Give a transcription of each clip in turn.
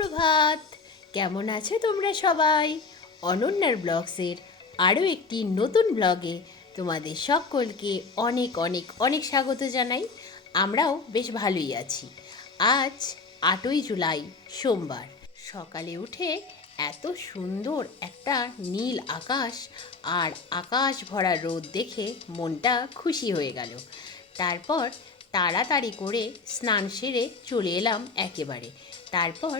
সুপ্রভাত। কেমন আছো তোমরা সবাই? অনন্যার ব্লগসের আরও একটি নতুন ব্লগে তোমাদের সকলকে অনেক অনেক অনেক স্বাগত জানাই। আমরাও বেশ ভালোই আছি। আজ 8ই জুলাই সোমবার। সকালে উঠে এত সুন্দর একটা নীল আকাশ আর আকাশ ভরা রোদ দেখে মনটা খুশি হয়ে গেল। তারপর তাড়াতাড়ি করে স্নান সেরে চলে এলাম একেবারে। তারপর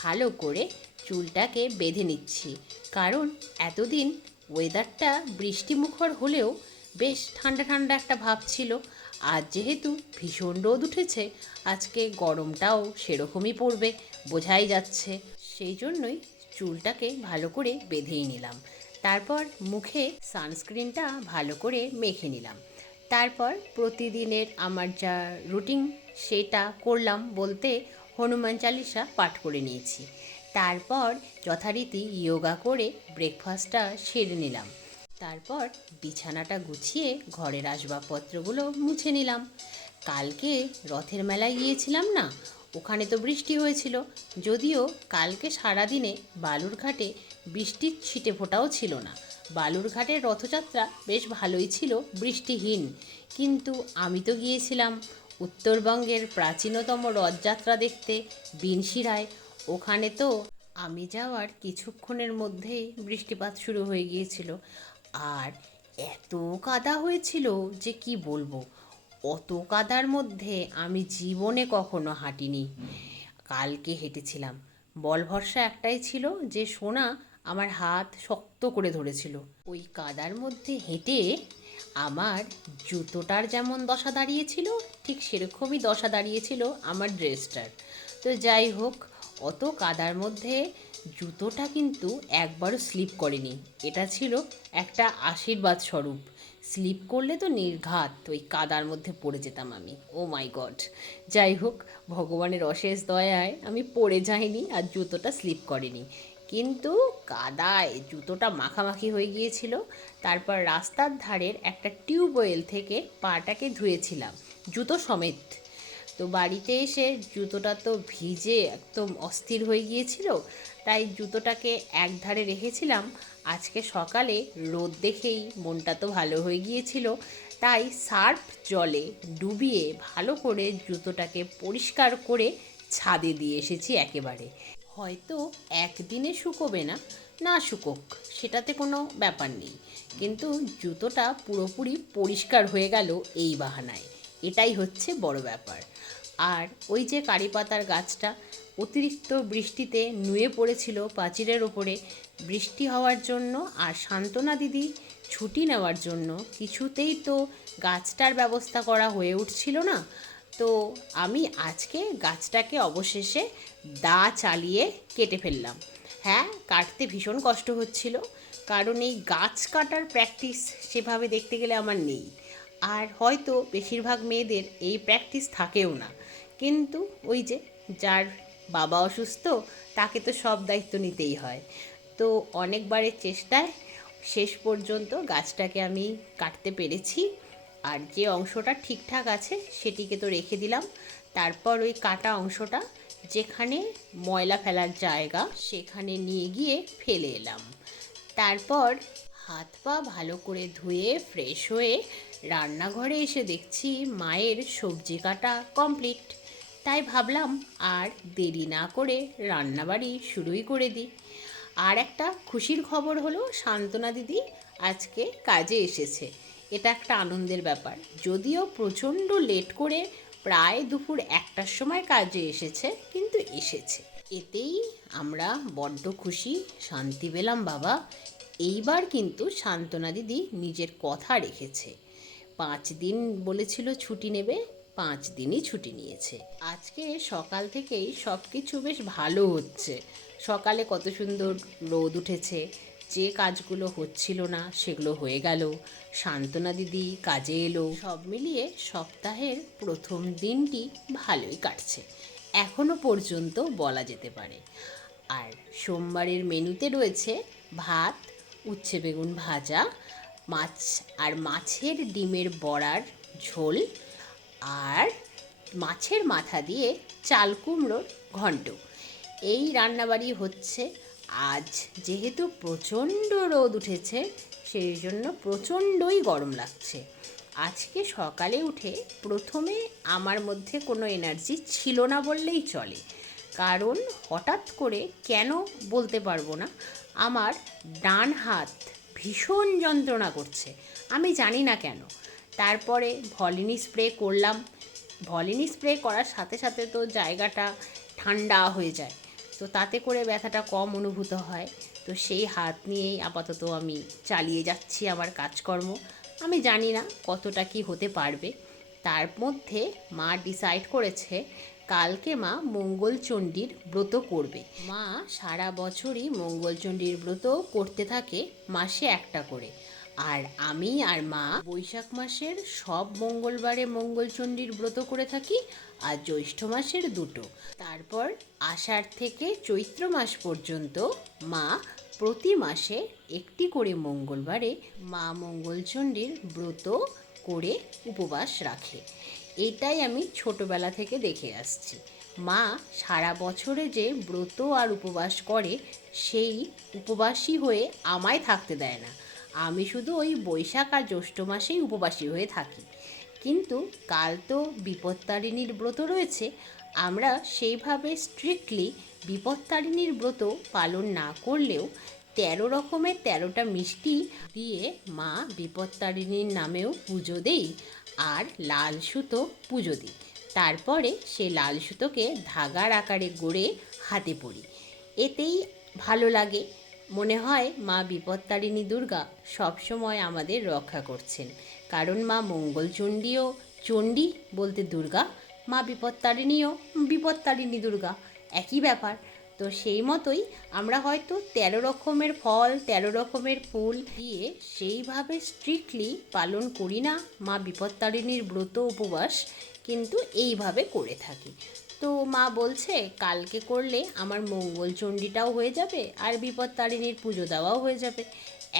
ভালো করে চুলটাকে বেঁধে নিচ্ছি, কারণ এতদিন ওয়েদারটা বৃষ্টিমুখর হলেও বেশ ঠান্ডা ঠান্ডা একটা ভাব ছিল। আজ যেহেতু ভীষণ রোদ উঠেছে, আজকে গরমটাও সেরকমই পড়বে, বোঝাই যাচ্ছে। সেই জন্যই চুলটাকে ভালো করে বেঁধেই নিলাম। তারপর মুখে সানস্ক্রিনটা ভালো করে মেখে নিলাম। তারপর প্রতিদিনের আমার যা রুটিন সেটা করলাম, বলতে হনুমান চালিসা পাঠ করে নিয়েছি। তারপর যথারীতি যোগা করে ব্রেকফাস্টটা সেরে নিলাম। তারপর বিছানাটা গুছিয়ে ঘরের আসবাবপত্রগুলো মুছে নিলাম। কালকে রথের মেলায় গিয়েছিলাম না, ওখানে তো বৃষ্টি হয়েছিল। যদিও কালকে সারাদিনে বালুরঘাটে বৃষ্টির ছিটে ফোঁটাও ছিল না। বালুরঘাটের রথযাত্রা বেশ ভালোই ছিল, বৃষ্টিহীন। কিন্তু আমি তো গিয়েছিলাম উত্তরবঙ্গের প্রাচীনতম রথযাত্রা দেখতে, বিনশিরায়। ওখানে তো আমি যাওয়ার কিছুক্ষণের মধ্যেই বৃষ্টিপাত শুরু হয়ে গিয়েছিল। আর এত কাদা হয়েছিল যে কি বলবো। অত কাদার মধ্যে আমি জীবনে কখনো হাঁটিনি। কালকে হেঁটেছিলাম, বল ভরসা একটাই ছিল যে সোনা আমার হাত শক্ত করে ধরেছিল। ওই কাদার মধ্যে হেঁটে আমার জুতোটার যেমন দশা দাঁড়িয়েছিল, ঠিক সেরকমই দশা দাঁড়িয়েছিল আমার ড্রেসটার। তো যাই হোক, অত কাদার মধ্যে জুতোটা কিন্তু একবারও স্লিপ করেনি। এটা ছিল একটা আশীর্বাদ স্বরূপ। স্লিপ করলে তো নির্ঘাত ওই কাদার মধ্যে পড়ে যেতাম আমি। ও মাই গড! যাই হোক, ভগবানের অশেষ দয়ায় আমি পড়ে যাইনি আর জুতোটা স্লিপ করেনি। কিন্তু কাদায় জুতোটা মাখামাখি হয়ে গিয়েছিল। তারপর রাস্তার ধারের একটা টিউবওয়েল থেকে পাটাকে ধুয়েছিলাম, জুতো সমেত। তো বাড়িতে এসে জুতোটা তো ভিজে একদম অস্থির হয়ে গিয়েছিল, তাই জুতোটাকে একধারে রেখেছিলাম। আজকে সকালে রোদ দেখেই মনটা তো ভালো হয়ে গিয়েছিল, তাই সার্ফ জলে ডুবিয়ে ভালো করে জুতোটাকে পরিষ্কার করে ছাদে দিয়ে এসেছি একেবারে। হয়তো একদিনে শুকোবে না, না শুকোক, সেটাতে কোনো ব্যাপার নেই, কিন্তু জুতোটা পুরোপুরি পরিষ্কার হয়ে গেল এই বাহানায়। এটাই হচ্ছে বড় ব্যাপার। আর ওই যে কারি পাতার গাছটা অতিরিক্ত বৃষ্টিতে নুয়ে পড়েছিল প্রাচীরের ওপরে, বৃষ্টি হওয়ার জন্য আর সান্ত্বনা দিদি ছুটি নেওয়ার জন্য কিছুতেই তো গাছটার ব্যবস্থা করা হয়ে উঠছিল না। তো আমি আজকে গাছটাকে অবশেষে দা চালিয়ে কেটে ফেললাম। হ্যাঁ, কাটতে ভীষণ কষ্ট হচ্ছিল, কারণ এই গাছ কাটার প্র্যাকটিস সেভাবে দেখতে গেলে আমার নেই। আর হয়তো বেশিরভাগ মেয়েদের এই প্র্যাকটিস থাকেও না। কিন্তু ওই যে, যার বাবা অসুস্থ তাকে তো সব দায়িত্ব নিতেই হয়। তো অনেকবারের চেষ্টায় শেষ পর্যন্ত গাছটাকে আমি কাটতে পেরেছি। আর যে অংশটা ঠিকঠাক আছে সেটিকে তো রেখে দিলাম। তারপর ওই কাটা অংশটা যেখানে ময়লা ফেলার জায়গা সেখানে নিয়ে গিয়ে ফেলে এলাম। তারপর হাত পা ভালো করে ধুয়ে ফ্রেশ হয়ে রান্নাঘরে এসে দেখছি মায়ের সবজি কাটা কমপ্লিট। তাই ভাবলাম আর দেরি না করে রান্নাবাড়ি শুরুই করে দিই। আর একটা খুশির খবর হলো, সান্ত্বনা দিদি আজকে কাজে এসেছে। এটা একটা আনন্দের ব্যাপার। যদিও প্রচণ্ড লেট করে, প্রায় দুপুর 1টার সময় কাজে এসেছে, কিন্তু এসেছে। এতেই আমরা বড্ড খুশি, শান্তি পেলাম বাবা। এইবার কিন্তু সান্ত্বনা দিদি নিজের কথা রেখেছে। 5 দিন বলেছিল ছুটি নেবে, 5 দিনই ছুটি নিয়েছে। আজকে সকাল থেকেই সব কিছু বেশ ভালো হচ্ছে। সকালে কত সুন্দর রোদ উঠেছে, যে কাজগুলো হচ্ছিল না সেগুলো হয়ে গেল, সান্ত্বনা দিদি কাজে এলো, সব মিলিয়ে সপ্তাহের প্রথম দিনটি ভালোই কাটছে এখনো পর্যন্ত বলা যেতে পারে। আর সোমবারের মেনুতে রয়েছে ভাত, উচ্ছে বেগুন ভাজা, মাছ আর মাছের ডিমের বড়ার ঝোল, আর মাছের মাথা দিয়ে চাল কুমড়োর ঘন্ট। এই রান্নাবাড়ি হচ্ছে। আজ যেহেতু প্রচণ্ড রোদ উঠেছে, সেই জন্য প্রচণ্ডই গরম লাগছে। আজকে সকালে উঠে প্রথমে আমার মধ্যে কোনো এনার্জি ছিল না বললেই চলে। কারণ হঠাৎ করে কেন বলতে পারবো না, আমার ডান হাত ভীষণ যন্ত্রণা করছে, আমি জানি না কেন। তারপরে ভলিনি স্প্রে করলাম। ভলিনি স্প্রে করার সাথে সাথে তো জায়গাটা ঠান্ডা হয়ে যায়, তো তাতে করে ব্যথাটা কম অনুভূত হয়। তো সেই হাত নিয়েই আপাতত আমি চালিয়ে যাচ্ছি আমার কাজকর্ম। আমি জানি না কতটা কি হতে পারবে। তার মধ্যে মা ডিসাইড করেছে কালকে মা মঙ্গলচণ্ডীর ব্রত করবে। মা সারা বছরই মঙ্গলচণ্ডীর ব্রত করতে থাকে, মাসে একটা করে। আর আমি আর মা বৈশাখ মাসের সব মঙ্গলবারে মঙ্গলচণ্ডীর ব্রত করে থাকি, আর জ্যৈষ্ঠ মাসের দুটো। তারপর আষাঢ় থেকে চৈত্র মাস পর্যন্ত মা প্রতি মাসে একটি করে মঙ্গলবারে মা মঙ্গলচণ্ডীর ব্রত করে উপবাস রাখে। এটাই আমি ছোটবেলা থেকে দেখে আসছি। মা সারা বছরে যে ব্রত আর উপবাস করে, সেই উপবাসী হয়ে আমায় থাকতে দেয় না। আমি শুধু ওই বৈশাখ আর জ্যৈষ্ঠ মাসেই উপবাসী হয়ে থাকি। কিন্তু কাল তো বিপত্তারিণীর ব্রত রয়েছে, আমরা সেইভাবে স্ট্রিক্টলি বিপত্তারিণীর ব্রত পালন না করলেও 13 রকমের 13টা মিষ্টি দিয়ে মা বিপত্তারিণীর নামেও পুজো দেই, আর লাল সুতো পুজো দিই। তারপরে সে লাল সুতোকে ধাগার আকারে গড়ে হাতে পরি। এতেই ভালো লাগে, মনে হয় মা বিপত্তারিণী দুর্গা সবসময় আমাদের রক্ষা করছেন। কারণ মা মঙ্গলচণ্ডীও চণ্ডী বলতে দুর্গা, মা বিপত্তারিণীও বিপত্তারিণী দুর্গা, একই ব্যাপার। তো সেই মতোই আমরা হয়তো 13 রকমের ফল 13 রকমের ফুল দিয়ে সেইভাবে স্ট্রিক্টলি পালন করি না মা বিপত্তারিণীর ব্রত উপবাস, কিন্তু এইভাবে করে থাকি। তো মা বলছে কালকে করলে আমার মঙ্গলচণ্ডীটাও হয়ে যাবে আর বিপত্তারিণীর পুজো দেওয়াও হয়ে যাবে,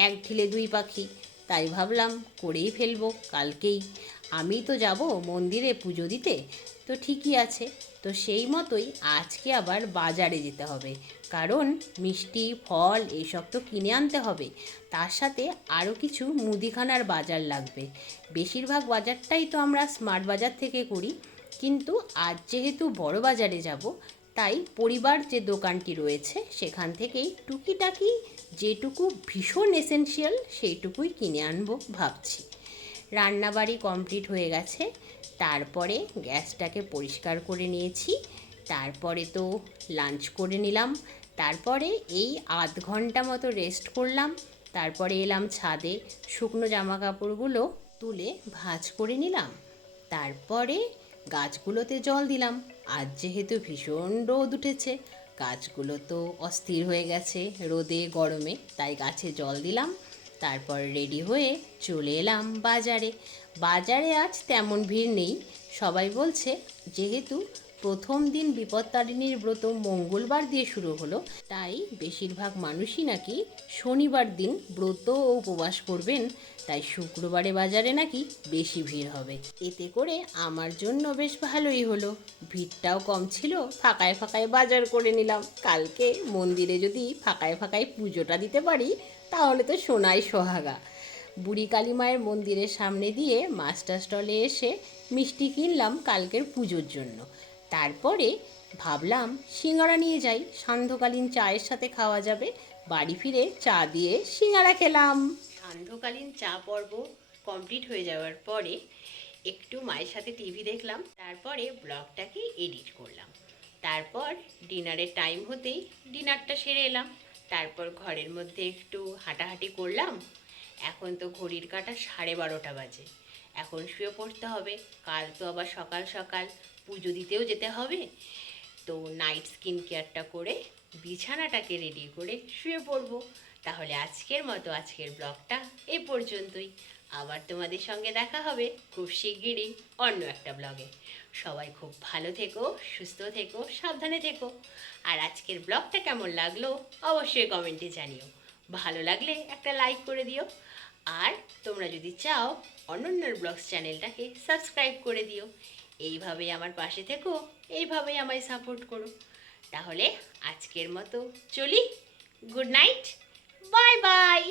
এক ঢিলে দুই পাখি। তাই ভাবলাম করেই ফেলবো কালকেই। আমি তো যাব মন্দিরে পুজো দিতে, তো ঠিকই আছে। তো সেই মতোই আজকে আবার বাজারে যেতে হবে, কারণ মিষ্টি ফল এসব তো কিনে আনতে হবে। তার সাথে আরও কিছু মুদিখানার বাজার লাগবে। বেশিরভাগ বাজারটাই তো আমরা স্মার্ট বাজার থেকে করি, কিন্তু আজ যেহেতু বড় বাজারে যাব, তাই পরিবার যে দোকানটি রয়েছে সেখান থেকেই টুকিটাকি যেটুকু ভীষণ এসেনশিয়াল সেইটুকুই কিনে আনবো ভাবছি। রান্নাবাড়ি কমপ্লিট হয়ে গেছে। তারপরে গ্যাসটাকে পরিষ্কার করে নিয়েছি। তারপরে তো লাঞ্চ করে নিলাম। তারপরে এই আধ ঘন্টা মতো রেস্ট করলাম। তারপরে এলাম ছাদে, শুকনো জামা কাপড়গুলো তুলে ভাঁজ করে নিলাম। তারপরে গাছগুলোতে জল দিলাম। আজ যেহেতু ভীষণ রোদ উঠেছে, গাছগুলো তো অস্থির হয়ে গেছে রোদে গরমে, তাই গাছে জল দিলাম। তারপর রেডি হয়ে চলে এলাম বাজারে। বাজারে আজ তেমন ভিড় নেই। সবাই বলছে যেহেতু প্রথম দিন বিপত্তারিণীর ব্রত মঙ্গলবার দিয়ে শুরু হলো, তাই বেশিরভাগ মানুষই নাকি শনিবার দিন ব্রত ও উপবাস করবেন, তাই শুক্রবারে বাজারে নাকি বেশি ভিড় হবে। এতে করে আমার জন্য বেশ ভালোই হলো, ভিড়টাও কম ছিল, ফাঁকায় ফাঁকায় বাজার করে নিলাম। কালকে মন্দিরে যদি ফাঁকায় ফাঁকায় পুজোটা দিতে পারি, তাহলে তো সোনাই সোহাগা। বুড়ি কালী মায়ের মন্দিরের সামনে দিয়ে মাস্টার স্টলে এসে মিষ্টি কিনলাম কালকের পুজোর জন্য। তারপরে ভাবলাম সিঙ্গারা নিয়ে যাই, সান্ধ্যকালীন চায়ের সাথে খাওয়া যাবে। বাড়ি ফিরে চা দিয়ে সিঙ্গারা খেলাম। সান্ধ্যকালীন চা পর্ব কমপ্লিট হয়ে যাওয়ার পরে একটু মায়ের সাথে টিভি দেখলাম, তারপরে ব্লগটাকে এডিট করলাম। তারপর ডিনারের টাইম হতেই ডিনারটা সেরে এলাম। তারপর ঘরের মধ্যে একটু হাঁটাহাঁটি করলাম। এখন তো ঘড়ির কাঁটা 12:30 বাজে, এখন শুয়ে পড়তে হবে। কাল তো আবার সকাল সকাল পুজো দিতেও যেতে হবে। তো নাইট স্কিন কেয়ারটা করে বিছানাটাকে রেডি করে শুয়ে পড়বো। তাহলে আজকের মতো আজকের ব্লগটা এ পর্যন্তই। আবার তোমাদের সঙ্গে দেখা হবে খুব শিগগিরই অন্য একটা ব্লগে। সবাই খুব ভালো থেকো, সুস্থ থেকো, সাবধানে থেকো। আর আজকের ব্লগটা কেমন লাগলো অবশ্যই কমেন্টে জানিও। ভালো লাগলে একটা লাইক করে দিও। আর তোমরা যদি চাও অনন্যার ব্লগস চ্যানেলটাকে সাবস্ক্রাইব করে দিও। এইভাবেই আমার পাশে থেকো, এইভাবেই আমায় সাপোর্ট করো। তাহলে আজকের মতো চলি। Good night, bye bye.